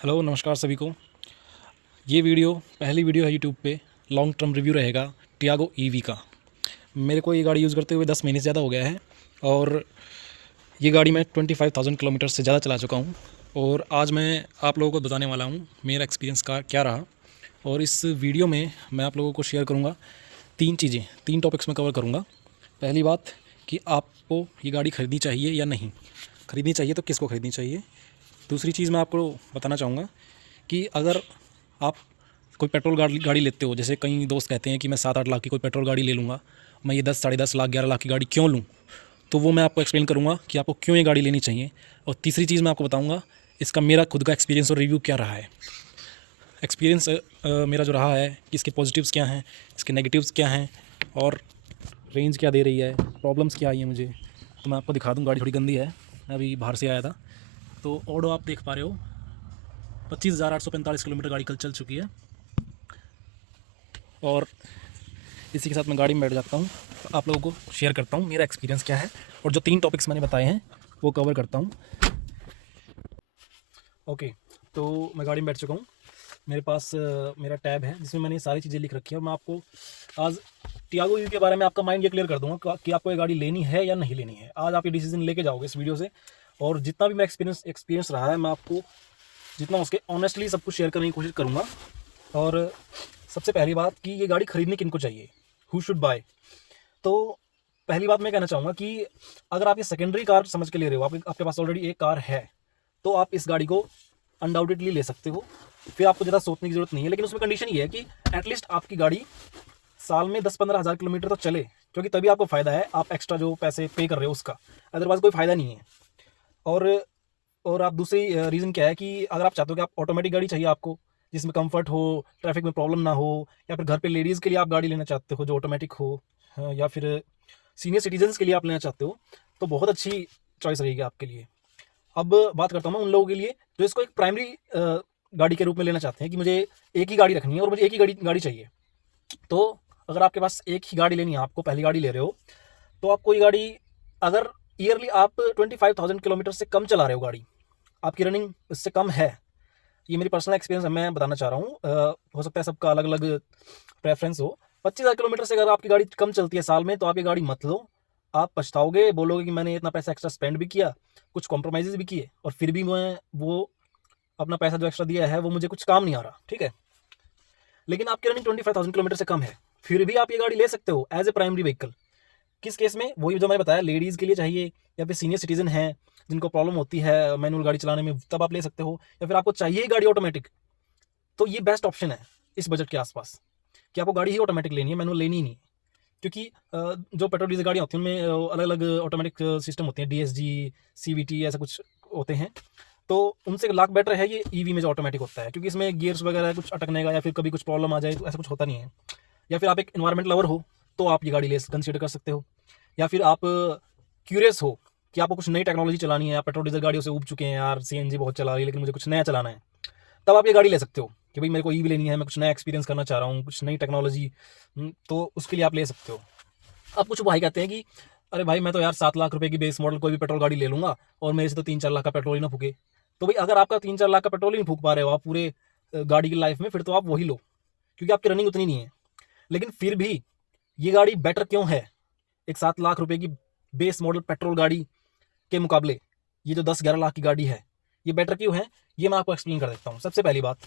Hello नमस्कार सभी को। ये वीडियो पहली वीडियो है यूट्यूब पे। लॉन्ग टर्म रिव्यू रहेगा टियागो ईवी का। मेरे को ये गाड़ी यूज़ करते हुए 10 महीने से ज़्यादा हो गया है और ये गाड़ी मैं 25,000 किलोमीटर से ज़्यादा चला चुका हूँ। और आज मैं आप लोगों को बताने वाला हूँ मेरा एक्सपीरियंस का क्या रहा। और इस वीडियो में मैं आप लोगों को शेयर करूँगा तीन टॉपिक्स में कवर करूँगा। पहली बात कि आपको ये गाड़ी ख़रीदनी चाहिए या नहीं, ख़रीदनी चाहिए तो किसको ख़रीदनी चाहिए। दूसरी चीज़ मैं आपको बताना चाहूँगा कि अगर आप कोई पेट्रोल गाड़ी गाड़ी लेते हो, जैसे कई दोस्त कहते हैं कि मैं 7-8 लाख की कोई पेट्रोल गाड़ी ले लूँगा, मैं ये 10 साढ़े 10 लाख 11 लाख की गाड़ी क्यों लूँ, तो वो मैं आपको एक्सप्लेन करूँगा कि आपको क्यों ये गाड़ी लेनी चाहिए। और तीसरी चीज़ मैं आपको बताऊँगा इसका मेरा खुद का एक्सपीरियंस और रिव्यू क्या रहा है। एक्सपीरियंस मेरा जो रहा है कि इसके पॉजिटिव्स क्या हैं, इसके नेगेटिव्स क्या हैं और रेंज क्या दे रही है, प्रॉब्लम्स क्या आई हैं मुझे, तो मैं आपको दिखा दूँ। गाड़ी थोड़ी गंदी है, अभी बाहर से आया था। तो ऑडो आप देख पा रहे हो, 25,845 किलोमीटर गाड़ी कल चल चुकी है। और इसी के साथ मैं गाड़ी में बैठ जाता हूँ, तो आप लोगों को शेयर करता हूँ मेरा एक्सपीरियंस क्या है और जो 3 टॉपिक्स मैंने बताए हैं वो कवर करता हूँ। ओके, तो मैं गाड़ी में बैठ चुका हूँ। मेरे पास मेरा टैब है जिसमें मैंने सारी चीज़ें लिख रखी है। और मैं आपको आज टियागो ईवी के बारे में आपका माइंड ये क्लियर कर दूँगा कि आपको ये गाड़ी लेनी है या नहीं लेनी है। आज आप ये डिसीजन लेके जाओगे इस वीडियो से। और जितना भी मैं एक्सपीरियंस रहा है, मैं आपको जितना उसके ऑनेस्टली सब कुछ शेयर करने की कोशिश करूँगा। और सबसे पहली बात कि ये गाड़ी खरीदनी किनको चाहिए, हु शुड बाय। तो पहली बात मैं कहना चाहूँगा कि अगर आप ये सेकेंडरी कार समझ के ले रहे हो, आपके पास ऑलरेडी एक कार है, तो आप इस गाड़ी को अनडाउटेडली ले सकते हो। फिर आपको ज़्यादा सोचने की ज़रूरत नहीं है। लेकिन उसमें कंडीशन ये है कि एटलीस्ट आपकी गाड़ी साल में 10-15 हज़ार किलोमीटर तो चले, क्योंकि तभी आपको फ़ायदा है आप एक्स्ट्रा जो पैसे पे कर रहे हो उसका। अदरवाइज़ कोई फ़ायदा नहीं है। और आप दूसरी रीज़न क्या है कि अगर आप चाहते हो कि आप ऑटोमेटिक गाड़ी चाहिए आपको, जिसमें कंफर्ट हो, ट्रैफिक में प्रॉब्लम ना हो, या फिर घर पे लेडीज़ के लिए आप गाड़ी लेना चाहते हो जो ऑटोमेटिक हो, हाँ, या फिर सीनियर सिटीजन्स के लिए आप लेना चाहते हो, तो बहुत अच्छी चॉइस रहेगी आपके लिए। अब बात करता हूँ मैं उन लोगों के लिए जो इसको एक प्राइमरी गाड़ी के रूप में लेना चाहते हैं कि मुझे एक ही गाड़ी रखनी है और मुझे एक ही गाड़ी गाड़ी चाहिए। तो अगर आपके पास एक ही गाड़ी लेनी है, आपको पहली गाड़ी ले रहे हो, तो आपको ये गाड़ी, अगर ईयरली आप 25,000 किलोमीटर से कम चला रहे हो, गाड़ी आपकी रनिंग इससे कम है, ये मेरी पर्सनल एक्सपीरियंस है, मैं बताना चाह रहा हूँ। हो सकता है सबका अलग अलग प्रेफरेंस हो। 25,000 किलोमीटर से अगर आपकी गाड़ी कम चलती है साल में, तो आप ये गाड़ी मत लो। आप पछताओगे, बोलोगे कि मैंने इतना पैसा एक्स्ट्रा स्पेंड भी किया, कुछ कॉम्प्रोमाइज़ भी किए, और फिर भी मैं वो अपना पैसा जो एक्स्ट्रा दिया है वो मुझे कुछ काम नहीं आ रहा। ठीक है, लेकिन आपकी रनिंग 25,000 किलोमीटर से कम है, फिर भी आप ये गाड़ी ले सकते हो एज ए प्राइमरी व्हीकल। किस केस में, वही जो मैंने बताया, लेडीज़ के लिए चाहिए या फिर सीनियर सिटीजन हैं जिनको प्रॉब्लम होती है मैनुअल गाड़ी चलाने में, तब आप ले सकते हो। या फिर आपको चाहिए ही गाड़ी ऑटोमेटिक, तो ये बेस्ट ऑप्शन है इस बजट के आसपास, कि आपको गाड़ी ही ऑटोमेटिक लेनी है, मैनुअल लेनी ही नहीं है। क्योंकि जो पेट्रोल डीजल गाड़ियाँ होती हैं उनमें अलग अलग ऑटोमेटिक सिस्टम होते हैं, डीएसजी, सीवीटी, ऐसा कुछ होते हैं। तो उनसे लाख बेटर है ये ईवी में जो ऑटोमेटिक होता है, क्योंकि इसमें गियर्स वगैरह कुछ अटकने का या फिर कभी कुछ प्रॉब्लम आ जाए तो ऐसा कुछ होता नहीं है। या फिर आप एक इन्वायरमेंट लवर हो तो आप ये गाड़ी ले कंसिडर कर सकते हो। या फिर आप क्यूरियस हो कि आपको कुछ नई टेक्नोलॉजी चलानी है, आप पेट्रोल डीजल गाड़ियों से ऊब चुके हैं, यार सीएनजी बहुत चला रही है लेकिन मुझे कुछ नया चलाना है, तब आप ये गाड़ी ले सकते हो कि भाई मेरे को ईवी लेनी है, मैं कुछ नया एक्सपीरियंस करना चाह रहा हूँ, कुछ नई टेक्नोलॉजी। तो उसके लिए आप ले सकते हो। अब कुछ भाई कहते हैं कि अरे भाई मैं तो यार 7 लाख रुपए की बेस मॉडल कोई भी पेट्रोल गाड़ी ले लूंगा और मेरे से तो 3-4 लाख का पेट्रोल ही ना फूके। तो भाई अगर आपका 3-4 लाख का पेट्रोल ही नहीं फूक पा रहे हो आप पूरे गाड़ी की लाइफ में, फिर तो आप वही लो, क्योंकि आपकी रनिंग उतनी नहीं है। लेकिन फिर भी ये गाड़ी बेटर क्यों है एक 7 लाख रुपए की बेस मॉडल पेट्रोल गाड़ी के मुकाबले, ये जो 10-11 लाख की गाड़ी है, ये बेटर क्यों है, ये मैं आपको एक्सप्लेन कर देता हूँ। सबसे पहली बात,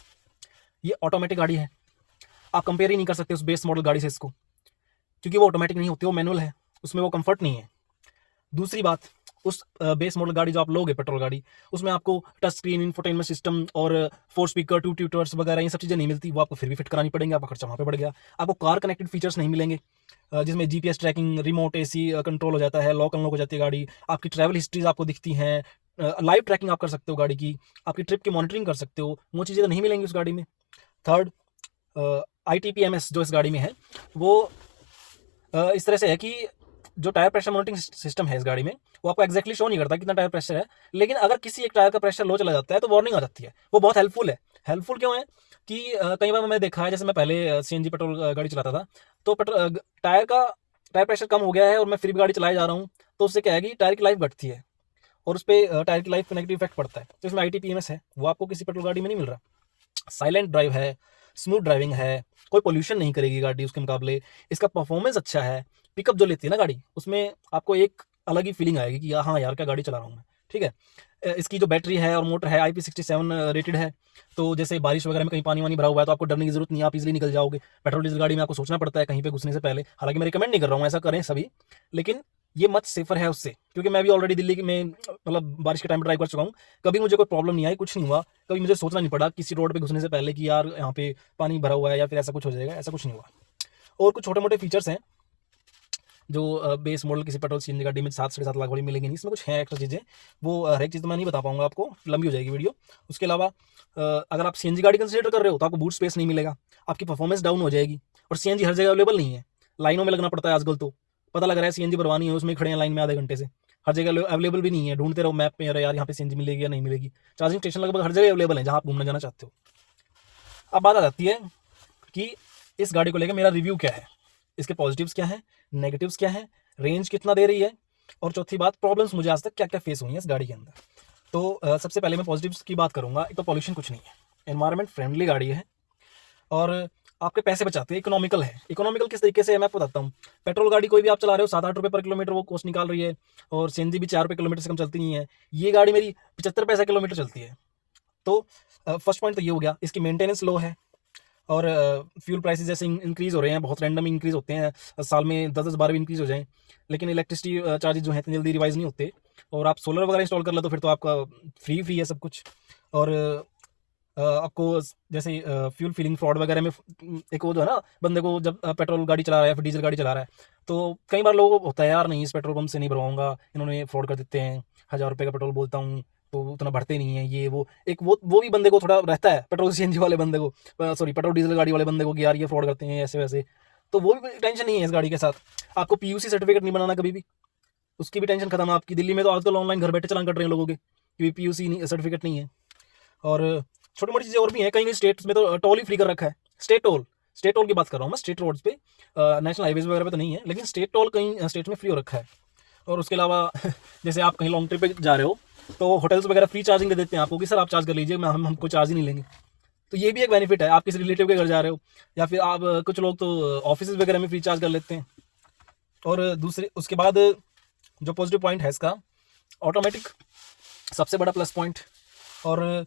ये ऑटोमेटिक गाड़ी है, आप कंपेयर ही नहीं कर सकते उस बेस मॉडल गाड़ी से इसको, क्योंकि वो ऑटोमेटिक नहीं होती, वो मैनुअल है, उसमें वो कंफर्ट नहीं है। दूसरी बात, उस बेस मॉडल गाड़ी जो आप लोगे पेट्रोल गाड़ी, उसमें आपको टच स्क्रीन, इंफोटेनमेंट सिस्टम और 4 स्पीकर, 2 ट्यूटर्स वगैरह ये सब चीज़ें नहीं मिलती, वो आपको फिर भी फिट करानी पड़ेंगे, आपका खर्चा वहाँ पे बढ़ गया। आपको कार कनेक्टेड फीचर्स नहीं मिलेंगे, जिसमें GPS tracking, remote AC control हो जाता है, लॉक अनलॉक हो जाती है गाड़ी, आपकी ट्रैवल हिस्ट्रीज आपको दिखती हैं, लाइव ट्रैकिंग आप कर सकते हो गाड़ी की, आपकी ट्रिप की मॉनिटरिंग कर सकते हो, वो चीज़ें तो नहीं मिलेंगी उस गाड़ी में। थर्ड, ITPMS जो इस गाड़ी में है, वो इस तरह से है कि जो टायर प्रेशर मॉनिटरिंग सिस्टम है इस गाड़ी में, वो आपको एक्जैक्टली शो नहीं करता कितना टायर प्रेशर है, लेकिन अगर किसी एक टायर का प्रेशर लो चला जाता है तो वार्निंग आ जाती है। वो बहुत हेल्पफुल है। हेल्पफुल क्यों है कि कई बार मैंने देखा है, जैसे मैं पहले सीएनजी पेट्रोल गाड़ी चलाता था, तो टायर प्रेशर कम हो गया है और मैं फिर भी गाड़ी चलाए जा रहा हूँ, तो उससे क्या है कि टायर की लाइफ घटती है। और उस पर टायर की लाइफ पर नेगेटिव इफेक्ट पड़ता है। तो इसमें ITPMS है, वो आपको किसी पेट्रोल गाड़ी में नहीं मिल रहा। साइलेंट ड्राइव है, स्मूथ ड्राइविंग है, कोई पोल्यूशन नहीं करेगी गाड़ी उसके मुकाबले, इसका परफॉर्मेंस अच्छा है, पिकअप जो लेती है ना गाड़ी, उसमें आपको एक अलग ही फीलिंग आएगी कि हाँ यार क्या गाड़ी चला रहा हूँ मैं, ठीक है। इसकी जो बैटरी है और मोटर है IP67 रेटेड है, तो जैसे बारिश वगैरह में कहीं पानी वानी भरा हुआ है तो आपको डरने की जरूरत नहीं है, आप इजीली निकल जाओगे। पेट्रोल डीजल गाड़ी में आपको सोचना पड़ता है कहीं पे घुसने से पहले, हालांकि मैं रिकमेंड नहीं कर रहा हूँ ऐसा करें सभी, लेकिन ये मच सेफर है उससे, क्योंकि मैं भी ऑलरेडी दिल्ली में मतलब बारिश के टाइम पर ड्राइव कर चुका हूँ, कभी मुझे कोई प्रॉब्लम नहीं आई, कुछ नहीं हुआ, कभी मुझे सोचना नहीं पड़ा किसी रोड पे घुसने से पहले कि यार यहाँ पे पानी भरा हुआ है या फिर ऐसा कुछ हो जाएगा, ऐसा कुछ नहीं हुआ। और कुछ छोटे मोटे फीचर्स हैं जो बेस मॉडल किसी पेट्रोल CNG गाड़ी में 7-7.5 लाख वाली मिलेंगी नहीं, इसमें कुछ है एक्स्ट्रा चीज़ें, वो हर एक चीज़ तो मैं नहीं बता पाऊंगा आपको, लंबी हो जाएगी वीडियो। उसके अलावा अगर आप CNG गाड़ी कंसिडर कर रहे हो तो आपको बूट स्पेस नहीं मिलेगा, आपकी परफॉर्मेंस डाउन हो जाएगी, और CNG हर जगह अवेलेबल नहीं है, लाइनों में लगना पड़ता है आजकल, तो पता लग रहा है CNG भरवानी है उसमें खड़े हैं लाइन में आधे घंटे से, हर जगह अवेलेबल भी नहीं है, ढूंढते रहो मैप में, अरे यार यहाँ पे CNG मिलेगी या नहीं मिलेगी। चार्जिंग स्टेशन लगभग हर जगह अवेलेबल है जहाँ आप घूमना जाना चाहते हो। अब बात आ जाती है कि इस गाड़ी को लेकर मेरा रिव्यू क्या है, इसके पॉजिटिव्स क्या हैं, नेगेटिव्स क्या हैं, रेंज कितना दे रही है, और चौथी बात प्रॉब्लम्स मुझे आज तक क्या क्या फेस हुई हैं इस गाड़ी के अंदर। तो सबसे पहले मैं पॉजिटिव्स की बात करूंगा। एक तो पॉल्यूशन कुछ नहीं है, एनवायरनमेंट फ्रेंडली गाड़ी है, और आपके पैसे बचाती है, इकोनॉमिकल है। इकोनॉमिकल किस तरीके से है मैं आपको बताता हूँ। पेट्रोल गाड़ी कोई भी आप चला रहे हो 7-8 रुपये पर किलोमीटर वो कॉस्ट निकाल रही है, और CNG भी 4 रुपये किलोमीटर से कम चलती नहीं है, ये गाड़ी मेरी 75 पैसा किलोमीटर चलती है। तो फर्स्ट पॉइंट तो ये हो गया, इसकी मेंटेनेंस लो है, और फ्यूल प्राइसेस जैसे इंक्रीज़ हो रहे हैं, बहुत रैंडम इंक्रीज़ होते हैं, साल में 10-10 बार भी इंक्रीज़ हो जाएँ, लेकिन इलेक्ट्रिसिटी चार्जेस जो हैं इतनी जल्दी रिवाइज़ नहीं होते। और आप सोलर वगैरह इंस्टॉल कर लो तो फिर तो आपका फ्री है सब कुछ। और आपको जैसे फ्यूल फिलिंग फ्रॉड वगैरह में एक वो जो है ना, बंदे को जब पेट्रोल गाड़ी चला रहा है फिर डीजल गाड़ी चला रहा है, तो कई बार लोगों को होता है यार नहीं इस पेट्रोल पंप से नहीं भरवाऊंगा, इन्होंने फ्रॉड कर देते हैं, 1000 रुपये का पेट्रोल बोलता हूँ तो उतना भरते नहीं है, ये वो एक वो भी बंदे को थोड़ा रहता है, पेट्रोल CNG वाले बंदे को, सॉरी पेट्रोल डीजल गाड़ी वाले बंदे को, कि यार ये फ्रॉड करते हैं ऐसे वैसे। तो वो भी टेंशन नहीं है इस गाड़ी के साथ। आपको PUC सर्टिफिकेट नहीं बनाना कभी भी, उसकी भी टेंशन खत्म है आपकी। दिल्ली में तो आजकल ऑनलाइन घर बैठे चालान कट रहे हैं लोगों के, कि PUC सर्टिफिकेट नहीं है। और छोटी मोटी चीज़ें और भी हैं, कहीं कहीं स्टेट्स में तो टोल ही फ्री कर रखा है, स्टेट टोल की बात कर रहा हूँ मैं, स्टेट रोड्स पे, नेशनल हाईवेज वगैरह पे तो नहीं है, लेकिन स्टेट टोल कहीं स्टेट में फ्री हो रखा है। और उसके अलावा जैसे आप कहीं लॉन्ग ट्रिप पे जा रहे हो तो होटल्स वगैरह फ्री चार्जिंग दे देते हैं आपको, कि सर आप चार्ज कर लीजिए, हमको चार्ज ही नहीं लेंगे। तो ये भी एक बेनिफिट है, आप किसी रिलेटिव के घर जा रहे हो, या फिर आप कुछ लोग तो ऑफिस वगैरह में फ्री चार्ज कर लेते हैं। और दूसरे उसके बाद जो पॉजिटिव पॉइंट है इसका, ऑटोमेटिक सबसे बड़ा प्लस पॉइंट। और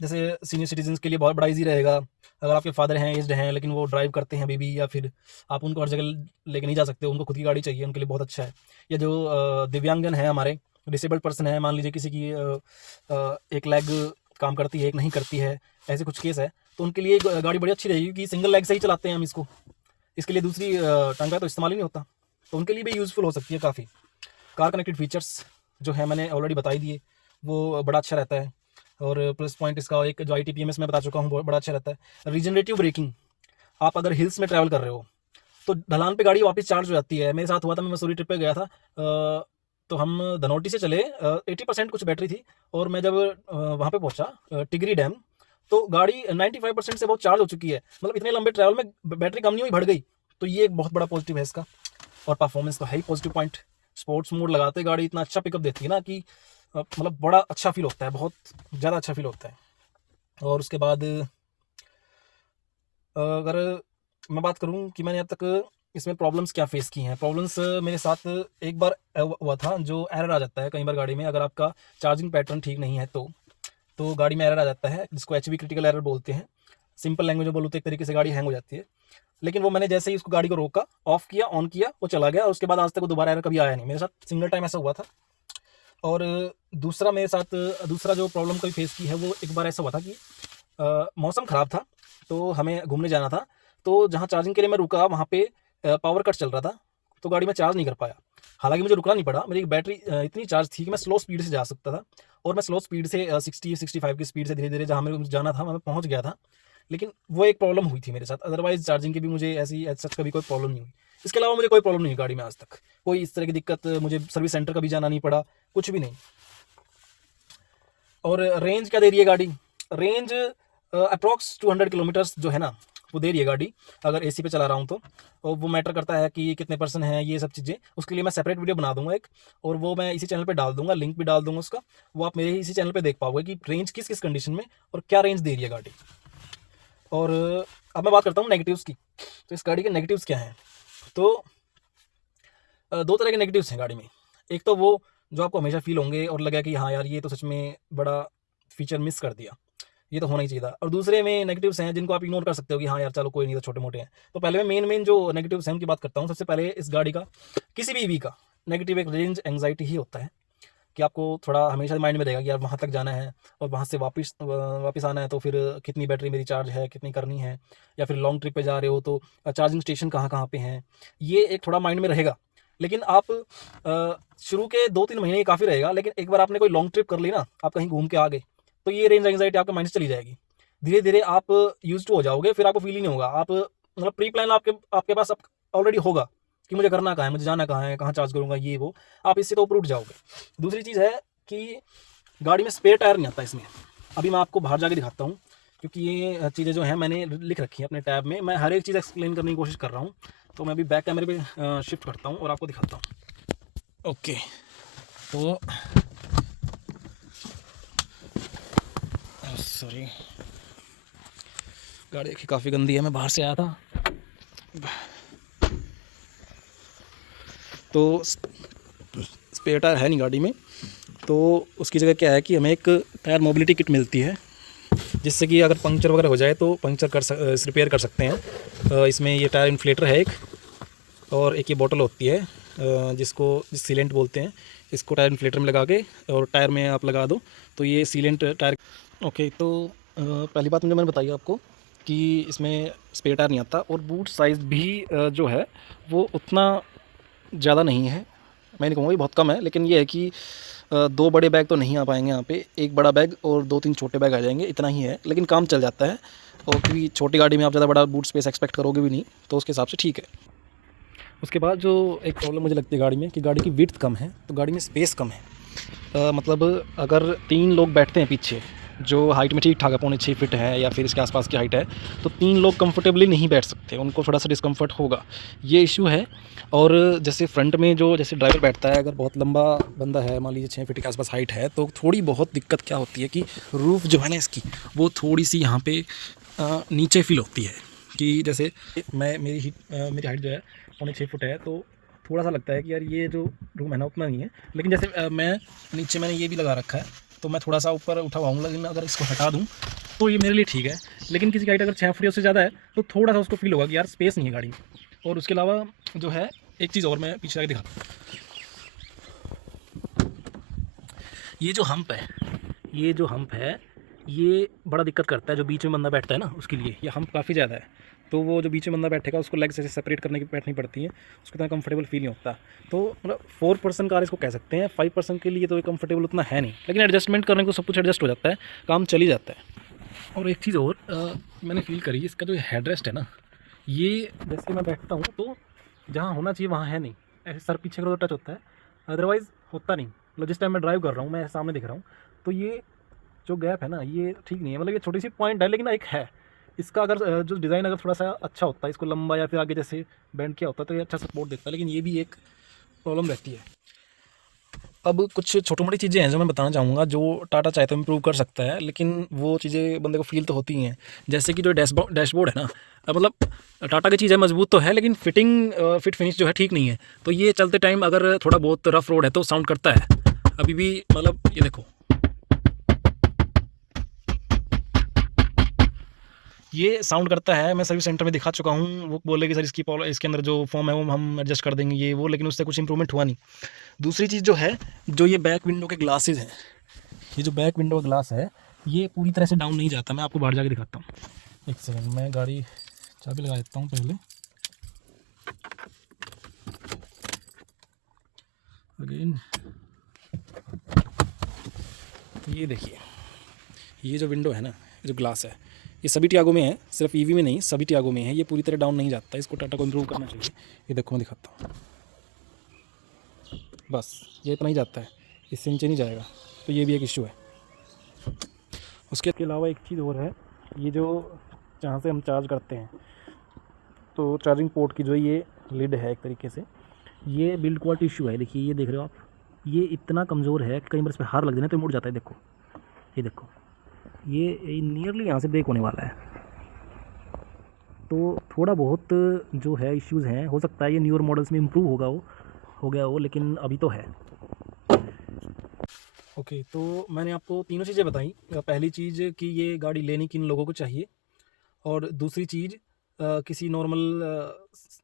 जैसे सीनियर सिटीजन्स के लिए बहुत बड़ा ईजी रहेगा, अगर आपके फादर हैं एज्ड हैं लेकिन वो ड्राइव करते हैं अभी भी, या फिर आप उनको हर जगह लेके नहीं जा सकते, उनको खुद की गाड़ी चाहिए, उनके लिए बहुत अच्छा है। या जो दिव्यांगजन है हमारे, डिसेबल्ड पर्सन है, मान लीजिए किसी की एक लेग काम करती है एक नहीं करती है, ऐसे कुछ केस है, तो उनके लिए गाड़ी बड़ी अच्छी रहेगी, क्योंकि सिंगल लेग से ही चलाते हैं हम इसको, इसके लिए दूसरी टांग का तो इस्तेमाल ही नहीं होता, तो उनके लिए भी यूज़फुल हो सकती है काफ़ी। कार कनेक्टेड फीचर्स जो है मैंने ऑलरेडी बता ही दिए, वो बड़ा अच्छा रहता है। और प्लस पॉइंट इसका एक जो ITPMS मैं बता चुका हूँ बड़ा अच्छा रहता है। रीजनरेटिव ब्रेकिंग, आप अगर हिल्स में ट्रैवल कर रहे हो तो ढलान पे गाड़ी वापस चार्ज हो जाती है। मेरे साथ हुआ था, मैं मसूरी ट्रिप पे गया था, तो हम धनौल्टी से चले, 80% कुछ बैटरी थी, और मैं जब वहाँ पे पहुँचा टिगरी डैम, तो गाड़ी 95% से बहुत चार्ज हो चुकी है, मतलब इतने लंबे ट्रैवल में बैटरी कम नहीं हुई, बढ़ गई। तो ये एक बहुत बड़ा पॉजिटिव है इसका। और परफॉर्मेंस तो है ही पॉजिटिव पॉइंट, स्पोर्ट्स मोड लगाते गाड़ी इतना अच्छा पिकअप देती है ना कि मतलब बड़ा अच्छा फील होता है, बहुत ज़्यादा अच्छा फील होता है। और उसके बाद अगर मैं बात करूं कि मैंने अब तक इसमें प्रॉब्लम्स क्या फेस की हैं, प्रॉब्लम्स मेरे साथ एक बार हुआ था, जो एरर आ जाता है कई बार गाड़ी में, अगर आपका चार्जिंग पैटर्न ठीक नहीं है तो गाड़ी में एरर आ जाता है, जिसको HV क्रिटिकल एरर बोलते हैं। सिंपल लैंग्वेज में बोलूँ तो एक तरीके से गाड़ी हैंग हो जाती है। लेकिन वो मैंने जैसे ही उसको गाड़ी को रोका, ऑफ किया, ऑन किया, वो चला गया, और उसके बाद आज तक वो दोबारा एरर कभी आया नहीं मेरे साथ, सिंगल टाइम ऐसा हुआ था। और दूसरा मेरे साथ दूसरा जो प्रॉब्लम कभी फेस की है, वो एक बार ऐसा हुआ था कि मौसम ख़राब था, तो हमें घूमने जाना था, तो जहाँ चार्जिंग के लिए मैं रुका वहाँ पे पावर कट चल रहा था, तो गाड़ी में चार्ज नहीं कर पाया। हालांकि मुझे रुकना नहीं पड़ा, मेरी बैटरी इतनी चार्ज थी कि मैं स्लो स्पीड से जा सकता था, और मैं स्लो स्पीड से 60-65 की स्पीड से धीरे धीरे जहाँ मेरे जाना था मैं पहुँच गया था। लेकिन वो एक प्रॉब्लम हुई थी मेरे साथ, अदरवाइज चार्जिंग की भी मुझे ऐसी सच कभी कोई प्रॉब्लम नहीं हुई। इसके अलावा मुझे कोई प्रॉब्लम नहीं हुई गाड़ी में आज तक, कोई इस तरह की दिक्कत, मुझे सर्विस सेंटर कभी जाना नहीं पड़ा, कुछ भी नहीं। और रेंज क्या दे रही है गाड़ी, रेंज अप्रॉक्स 200 किलोमीटर्स जो है ना, वो दे रही है गाड़ी अगर एसी पे चला रहा हूँ तो। और वो मैटर करता है कि कितने परसेंट हैं ये सब चीज़ें, उसके लिए मैं सेपरेट वीडियो बना दूंगा एक, और वो मैं इसी चैनल पे डाल दूंगा, लिंक भी डाल दूंगा उसका। वो आप मेरे ही इसी चैनल पे देख पाओगे कि रेंज किस किस कंडीशन में और क्या रेंज दे रही है गाड़ी। और अब मैं बात करता हूँ नेगेटिव्स की। तो इस गाड़ी के नेगेटिव्स क्या हैं? तो दो तरह के नेगेटिव्स हैं गाड़ी में। एक तो वो जो आपको हमेशा फील होंगे और लगा कि हाँ यार ये तो सच में बड़ा फीचर मिस कर दिया, ये तो होना ही चाहिए था। और दूसरे में नेगेटिव्स हैं जिनको आप इग्नोर कर सकते हो कि हाँ यार चलो कोई नहीं, तो छोटे मोटे हैं। तो पहले मैं मेन जो नेगेटिव्स हैं उनकी बात करता हूँ। सबसे पहले इस गाड़ी का, किसी भी ईवी का नेगेटिव एक रेंज एंग्जाइटी ही होता है कि आपको थोड़ा हमेशा माइंड में रहेगा कि यार वहाँ तक जाना है और वहाँ से वापस आना है, तो फिर कितनी बैटरी मेरी चार्ज है, कितनी करनी है, या फिर लॉन्ग ट्रिप पे जा रहे हो तो चार्जिंग स्टेशन कहाँ कहाँ पे हैं, ये एक थोड़ा माइंड में रहेगा। लेकिन आप शुरू के 2-3 महीने ये काफ़ी रहेगा, लेकिन एक बार आपने कोई लॉन्ग ट्रिप कर ली ना, आप कहीं घूम के आ गए, तो ये रेंज एंग्जाइटी आपके माइंड से चली जाएगी। धीरे धीरे आप यूज टू हो जाओगे, फिर आपको फील ही नहीं होगा। आप मतलब प्री प्लान आपके आपके पास ऑलरेडी होगा कि मुझे करना कहाँ है, मुझे जाना कहाँ है, कहाँ चार्ज करूँगा, ये वो। आप इससे तो ऊपर उठ जाओगे। दूसरी चीज़ है कि गाड़ी में स्पेयर टायर नहीं आता इसमें। अभी मैं आपको बाहर जाके दिखाता हूँ, क्योंकि ये चीज़ें जो हैं मैंने लिख रखी हैं अपने टैब में। मैं हर एक चीज़ एक्सप्लेन करने की कोशिश कर रहा हूँ। तो मैं अभी बैक कैमरे पे शिफ्ट करता हूँ और आपको दिखाता हूँ। ओके, तो सॉरी, गाड़ी देखिए काफ़ी गंदी है, मैं बाहर से आया था। तो स्पेयर टायर है नहीं गाड़ी में, तो उसकी जगह क्या है कि हमें एक टायर मोबिलिटी किट मिलती है, जिससे कि अगर पंक्चर वगैरह हो जाए तो रिपेयर कर सकते हैं। इसमें ये टायर इन्फ्लेटर है एक, और एक ये बोतल होती है जिसको सीलेंट बोलते हैं। इसको टायर इन्फ्लेटर में लगा के और टायर में आप लगा दो तो ये सीलेंट टायर। ओके, तो पहली बात मैंने बताई आपको कि इसमें स्पेयर टायर नहीं आता, और बूट साइज़ भी जो है वो उतना ज़्यादा नहीं है। मैं नहीं कहूँगा कि बहुत कम है, लेकिन ये है कि 2 बड़े बैग तो नहीं आ पाएंगे यहाँ पे। एक बड़ा बैग और 2-3 छोटे बैग आ जाएंगे, इतना ही है, लेकिन काम चल जाता है। और क्योंकि छोटी गाड़ी में आप ज़्यादा बड़ा बूट स्पेस एक्सपेक्ट करोगे भी नहीं, तो उसके हिसाब से ठीक है। उसके बाद जो एक प्रॉब्लम मुझे लगती है गाड़ी में, कि गाड़ी की विड्थ कम है, तो गाड़ी में स्पेस कम है। मतलब अगर 3 लोग बैठते हैं पीछे, जो हाइट में ठीक ठाक है, 5.25 फीट है या फिर इसके आसपास की हाइट है, तो 3 लोग कंफर्टेबली नहीं बैठ सकते, उनको थोड़ा सा डिस्कम्फर्ट होगा, ये इशू है। और जैसे फ्रंट में जो जैसे ड्राइवर बैठता है, अगर बहुत लंबा बंदा है, मान लीजिए 6 फीट के आसपास हाइट है, तो थोड़ी बहुत दिक्कत क्या होती है कि रूफ़ जो है ना इसकी, वो थोड़ी सी यहाँ पे नीचे फील होती है। कि जैसे मेरी हाइट जो है 6.25 फुट है, तो थोड़ा सा लगता है कि यार ये जो रूम है ना उतना नहीं है। लेकिन जैसे मैंने ये भी लगा रखा है, तो मैं थोड़ा सा ऊपर उठा हुआ हूँ, लेकिन अगर इसको हटा दूँ तो ये मेरे लिए ठीक है। लेकिन किसी की हाइट अगर 6 फुट से ज़्यादा है, तो थोड़ा सा उसको फील होगा कि यार स्पेस नहीं है गाड़ी में। और उसके अलावा जो है एक चीज़ और मैं पीछे आके दिखाता हूँ। ये जो हम्प है, ये बड़ा दिक्कत करता है जो बीच में बंदा बैठता है ना, उसके लिए ये हम्प काफ़ी ज़्यादा है। तो वो जो बीच में बंदा बैठेगा उसको लेग से सेपरेट करने की बैठनी पड़ती है, उसको इतना कंफर्टेबल फील नहीं होता। तो मतलब 4 पर्सन कार इसको कह सकते हैं, 5 पर्सन के लिए तो ये कंफर्टेबल उतना है नहीं, लेकिन एडजस्टमेंट करने को सब कुछ एडजस्ट हो जाता है, काम चल ही जाता है। और एक चीज़ और मैंने फील करी, इसका जो हेडरेस्ट है ना, ये जैसे मैं बैठता हूँ तो जहाँ होना चाहिए वहाँ है नहीं, ऐसे सर पीछे का तो टच होता है, अदरवाइज़ होता नहीं। मतलब जिस टाइम मैं ड्राइव कर रहा हूँ, मैं सामने दिख रहा हूँ, तो ये जो गैप है ना, ये ठीक नहीं है। मतलब ये छोटी सी पॉइंट है, लेकिन एक है इसका। अगर जो डिज़ाइन अगर थोड़ा सा अच्छा होता है, इसको लंबा या फिर आगे जैसे बेंड किया होता है, तो ये अच्छा सपोर्ट देता है। लेकिन ये भी एक प्रॉब्लम रहती है। अब कुछ छोटी मोटी चीज़ें हैं जो मैं बताना चाहूँगा, जो टाटा चाहे तो इम्प्रूव कर सकता है, लेकिन वो चीज़ें बंदे को फील तो होती हैं। जैसे कि जो डैशबोर्ड है ना, मतलब टाटा की चीज़ है, मजबूत तो है, लेकिन फिट फिनिश जो है ठीक नहीं है। तो ये चलते टाइम अगर थोड़ा बहुत रफ रोड है तो साउंड करता है अभी भी। मतलब ये देखो, ये साउंड करता है। मैं सर्विस सेंटर में दिखा चुका हूँ, वो बोले कि सर इसके अंदर जो फॉर्म है वो हम एडजस्ट कर देंगे, ये वो, लेकिन उससे कुछ इंप्रूवमेंट हुआ नहीं। दूसरी चीज़ जो है, जो ये बैक विंडो के ग्लासेज हैं, ये जो बैक विंडो का ग्लास है, ये पूरी तरह से डाउन नहीं जाता। मैं आपको बाहर जाके दिखाता हूँ, एक सेकंड, मैं गाड़ी चाबी लगा देता हूँ पहले। अगेन ये देखिए, ये जो विंडो है ना, ये जो ग्लास है, ये सभी टियागो में है, सिर्फ ईवी में नहीं, सभी टियागो में है। ये पूरी तरह डाउन नहीं जाता, इसको टाटा को इम्प्रूव करना चाहिए। ये देखो मैं दिखाता हूँ, बस ये इतना ही जाता है, इससे नीचे नहीं जाएगा। तो ये भी एक इशू है। उसके अलावा एक चीज़ और है, ये जो जहाँ से हम चार्ज करते हैं। तो चार्जिंग पोर्ट की जो ये लिड है एक तरीके से, ये बिल्ड क्वालिटी इशू है। देखिए ये देख रहे हो आप, ये इतना कमज़ोर है कई बार इस पर हाथ लग जाए तो मुड़ जाता है। देखो ये देखो, ये नियरली यहाँ से ब्रेक होने वाला है। तो थोड़ा बहुत जो है इश्यूज़ हैं, हो सकता है ये न्यूअर मॉडल्स में इम्प्रूव हो गया हो, लेकिन अभी तो है। ओके तो मैंने आपको तीनों चीज़ें बताई। पहली चीज़ कि ये गाड़ी लेनी किन लोगों को चाहिए, और दूसरी चीज़ किसी नॉर्मल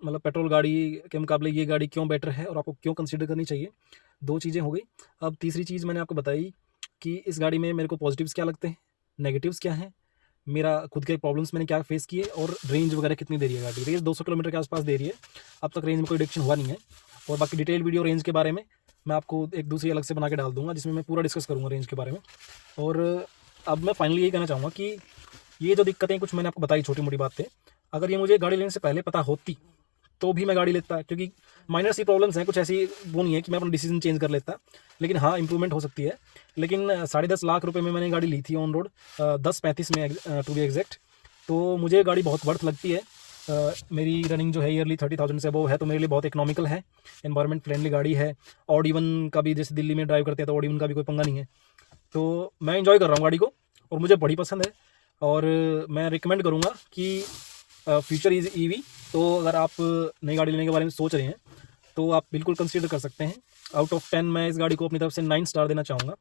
मतलब पेट्रोल गाड़ी के मुकाबले ये गाड़ी क्यों बेटर है और आपको क्यों कंसीडर करनी चाहिए। दो चीज़ें हो गई। अब तीसरी चीज़ मैंने आपको बताई कि इस गाड़ी में मेरे को पॉजिटिव्स क्या लगते हैं, नेगेटिव्स क्या हैं, मेरा खुद के प्रॉब्लम्स मैंने क्या फेस किए, और रेंज वगैरह कितनी दे रही है गाड़ी। रेंज 200 किलोमीटर के आसपास दे रही है, अब तक रेंज में कोई रिडक्शन हुआ नहीं है। और बाकी डिटेल वीडियो रेंज के बारे में मैं आपको एक दूसरी अलग से बना के डाल दूंगा, जिसमें मैं पूरा डिस्कस करूँगा रेंज के बारे में। और अब मैं फाइनली यही कहना चाहूँगा कि ये जो दिक्कतें कुछ मैंने आपको बताई, छोटी मोटी बातें, अगर ये मुझे गाड़ी लेने से पहले पता होती तो भी मैं गाड़ी लेता, क्योंकि माइनर सी प्रॉब्लम्स हैं कुछ, ऐसी वो नहीं है कि मैं अपना डिसीजन चेंज कर लेता। लेकिन हाँ, इंप्रूवमेंट हो सकती है। लेकिन 10.5 लाख रुपए में मैंने गाड़ी ली थी ऑन रोड, 10:35 में टू बी एग्जैक्ट। तो मुझे गाड़ी बहुत वर्थ लगती है। मेरी रनिंग जो है ईयरली 30,000 से अबव है, तो मेरे लिए बहुत इकोनॉमिकल है, एनवायरनमेंट फ्रेंडली गाड़ी है। ऑड इवन का भी, जैसे दिल्ली में ड्राइव करते हैं तो ऑड इवन का भी कोई पंगा नहीं है। तो मैं इंजॉय कर रहा हूँ गाड़ी को, और मुझे बड़ी पसंद है। और मैं रिकमेंड करूँगा कि फ्यूचर इज़ ईवी। तो अगर आप नई गाड़ी लेने के बारे में सोच रहे हैं तो आप बिल्कुल कंसीडर कर सकते हैं। आउट ऑफ 10 मैं इस गाड़ी को अपनी तरफ से 9 स्टार देना चाहूँगा,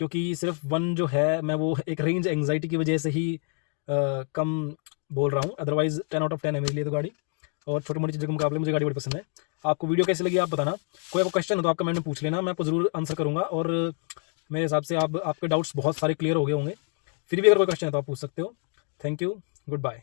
क्योंकि सिर्फ 1 जो है, मैं वो एक रेंज एंग्जाइटी की वजह से ही कम बोल रहा हूँ। अदरवाइज़ 10 आउट ऑफ 10 है मेरे लिए तो गाड़ी। और छोटी मोटी चीज़ों के मुकाबले मुझे गाड़ी बड़ी पसंद है। आपको वीडियो कैसी लगी आप बताना। कोई आपको क्वेश्चन हो तो आप कमेंट में पूछ लेना, मैं आपको ज़रूर आंसर करूँगा। और मेरे हिसाब से आपके डाउट्स बहुत सारे क्लियर हो गए होंगे। फिर भी अगर कोई क्वेश्चन है तो आप पूछ सकते हो। Thank you, good bye.